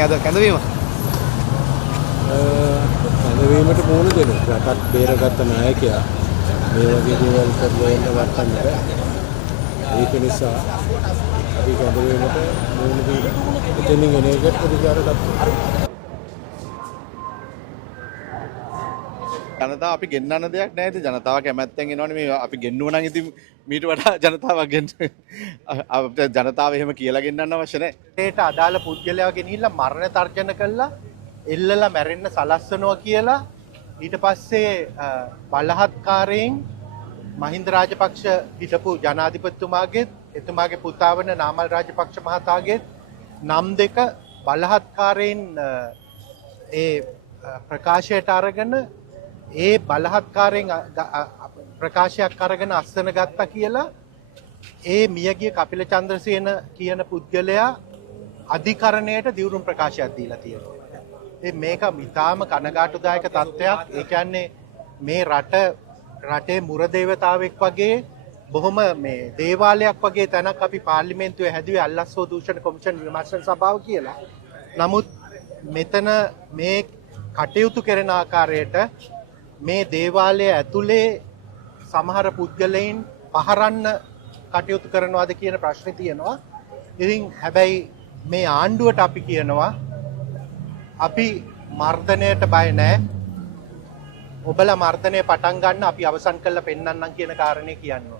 මේ අද කැඳවීම? කැඳවීමට මුහුණ දෙන රටක් බේරගත්ත නායකයා මේ වගේ දේවල් කරලා ඉන්න වටන්න බෑ. ඒක නිසා අපි කැඳවීමට මුහුණ දීලා එතනින් එන එකට ප්‍රතිචාර දක්වනවා. ජනතාව අපි ගෙන්නන්න දෙයක් නැහැ. ඉතින් ජනතාව කැමැත්තෙන් එනවනේ මේ අපි ගෙන්නුව නම් ඉතින් මීට වඩා ජනතාවක් ගෙන්න අපිට ජනතාව එහෙම කියලා ගෙන්නන්න අවශ්‍ය නැහැ. ඒට අදාළ පුද්ගලයා ගෙනිහිල්ලා මරණ තර්ජන කළා එල්ලලා මැරෙන්න සලස්සනවා කියලා ඊට පස්සේ බලහත්කාරයෙන් මහින්ද රාජපක්ෂ හිටපු ජනාධිපතිතුමාගේ එතුමාගේ පුතා වන නාමල් රාජපක්ෂ මහතාගේ නම් දෙක බලහත්කාරයෙන් ඒ ප්‍රකාශයට අරගෙන ඒ බලහත්කාරයෙන් ප්‍රකාශයක් අරගෙන අස්සන ගත්තා කියලා ඒ මියගිය කපිල චන්ද්‍රසේන කියන පුද්ගලයා අධිකරණයට දිවුරුම් ප්‍රකාශයක් දීලා තියෙනවා. මේක ඉතාම කනගාටුදායක තත්ත්වයක්. ඒ කියන්නේ මේ රටේ මුරදේවතාවෙක් වගේ බොහොම මේ දේවාලයක් වගේ තැනක් අපි පාර්ලිමේන්තුවේ හැදුවේ අල්ලස්සෝ දූෂණ කොමිෂන් විමර්ශන සභාව කියලා. නමුත් මෙතන මේ කටයුතු කරන ආකාරයට මේ දේවාලය ඇතුලේ සමහර පුද්ගලයන් පහරන්න කටයුතු කරනවාද කියන ප්‍රශ්නේ තියෙනවා. ඉතින් හැබැයි මේ ආණ්ඩුවට අපි කියනවා අපි මර්ධනයට බය නැහැ. ඔබලා මර්ධනය පටන් ගන්න අපි අවසන් කරලා පෙන්නන්නම් කියන කාරණේ කියනවා.